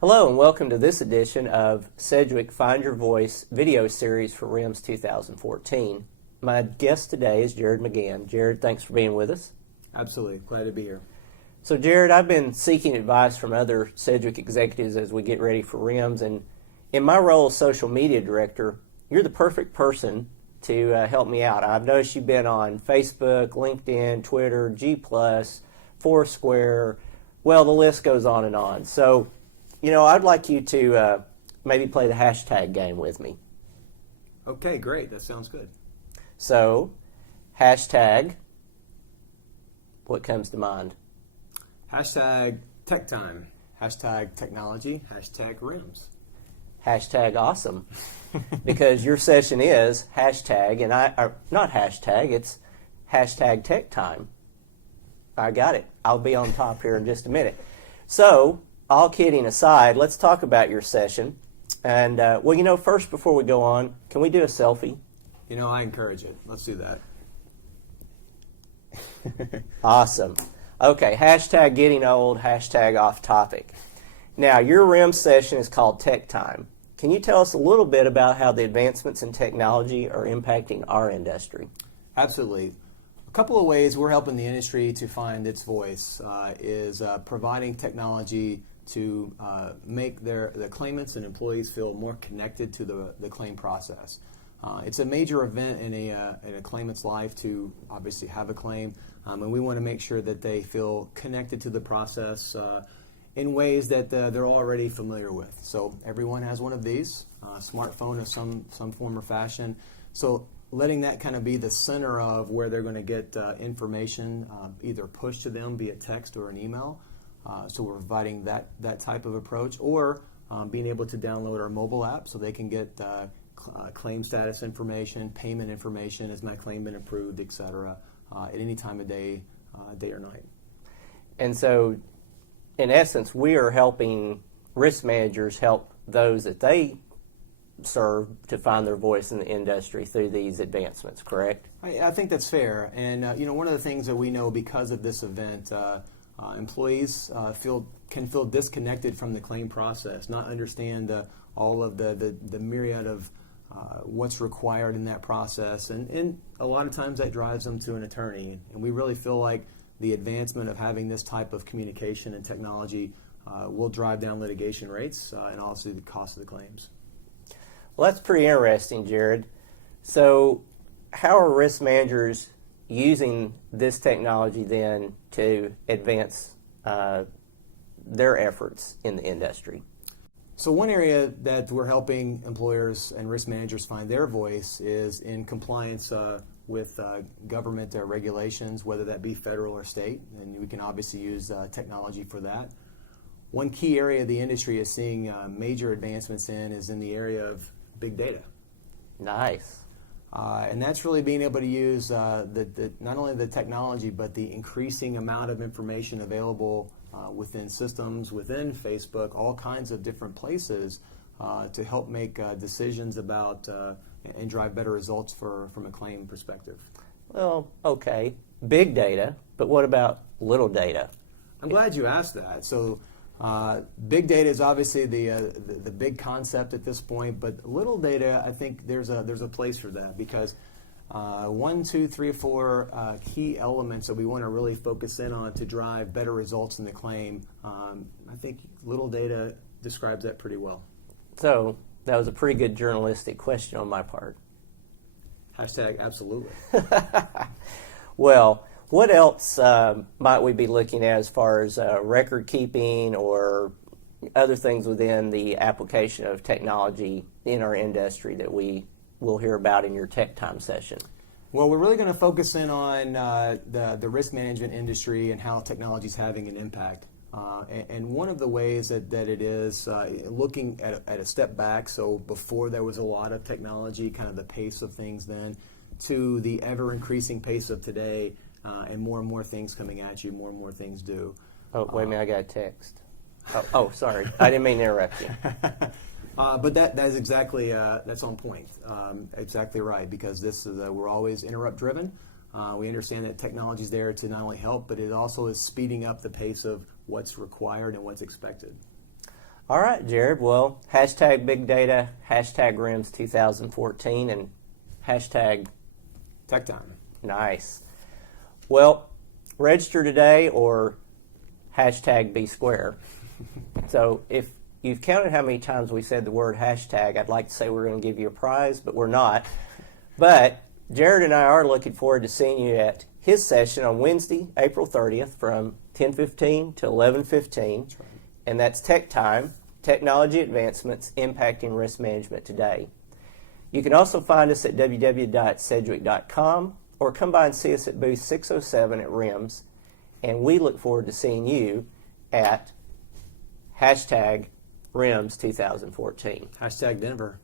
Hello and welcome to this edition of Sedgwick Find Your Voice video series for RIMS 2014. My guest today is Jarrod Magan. Jarrod, thanks for being with us. Absolutely. Glad to be here. So Jarrod, I've been seeking advice from other Sedgwick executives as we get ready for RIMS, and in my role as social media director, you're the perfect person to help me out. I've noticed you've been on Facebook, LinkedIn, Twitter, G+, Foursquare, well, the list goes on and on. So I'd like you to maybe play the hashtag game with me. Okay, great. That sounds good. So, hashtag, what comes to mind? Hashtag tech time. Hashtag technology. Hashtag RIMS. Hashtag awesome. Because your session is hashtag, and not hashtag, it's hashtag tech time. I got it. I'll be on top here in just a minute. So, all kidding aside, let's talk about your session. And, first, before we go on, can we do a selfie? I encourage it. Let's do that. Awesome. Okay, hashtag getting old, hashtag off topic. Now, your RIMS session is called Tech Time. Can you tell us a little bit about how the advancements in technology are impacting our industry? Absolutely. A couple of ways we're helping the industry to find its voice is providing technology to make the claimants and employees feel more connected to the claim process. It's a major event in a claimant's life to obviously have a claim, and we want to make sure that they feel connected to the process in ways that they're already familiar with. So everyone has one of these, smartphone of some form or fashion. So letting that kind of be the center of where they're going to get information either pushed to them via text or an email. So we're providing that type of approach, or being able to download our mobile app so they can get claim status information, payment information, has my claim been approved, etc., at any time of day or night. And so, in essence, we are helping risk managers help those that they serve to find their voice in the industry through these advancements, correct? I think that's fair. And one of the things that we know because of this event, employees can feel disconnected from the claim process, not understand all of the myriad of what's required in that process, and a lot of times that drives them to an attorney. And we really feel like the advancement of having this type of communication and technology will drive down litigation rates and also the cost of the claims. Well, that's pretty interesting, Jarrod. So how are risk managers using this technology then to advance their efforts in the industry? So one area that we're helping employers and risk managers find their voice is in compliance with government regulations, whether that be federal or state, and we can obviously use technology for that. One key area the industry is seeing major advancements in is in the area of big data. Nice. And that's really being able to use not only the technology, but the increasing amount of information available within systems, within Facebook, all kinds of different places to help make decisions about and drive better results from a claim perspective. Well, okay, big data, but what about little data? I'm glad you asked that. So big data is obviously the big concept at this point, but little data, I think there's a place for that because 1, 2, 3, 4 key elements that we want to really focus in on to drive better results in the claim. I think little data describes that pretty well. So that was a pretty good journalistic question on my part. Hashtag absolutely. Well, what else might we be looking at as far as record keeping or other things within the application of technology in our industry that we will hear about in your Tech Time session? Well, we're really going to focus in on the risk management industry and how technology is having an impact. And one of the ways that it is looking at a step back, so before there was a lot of technology, kind of the pace of things then, to the ever-increasing pace of today, and more things coming at you, more and more things do. Oh, wait a minute, I got a text. Oh, sorry, I didn't mean to interrupt you. But that is exactly, that's on point. Exactly right, because this is we're always interrupt-driven. We understand that technology is there to not only help, but it also is speeding up the pace of what's required and what's expected. All right, Jarrod. Well, hashtag big data, hashtag RIMS 2014, and hashtag Tech time. nice. Well, register today or hashtag be square. So if you've counted how many times we said the word hashtag, I'd like to say we're going to give you a prize, but we're not. But Jarrod and I are looking forward to seeing you at his session on Wednesday, April 30th from 10:15 to 11:15. That's right. And that's Tech Time, Technology Advancements Impacting Risk Management Today. You can also find us at www.sedgwick.com or come by and see us at booth 607 at RIMS. And we look forward to seeing you at hashtag RIMS 2014. Hashtag Denver.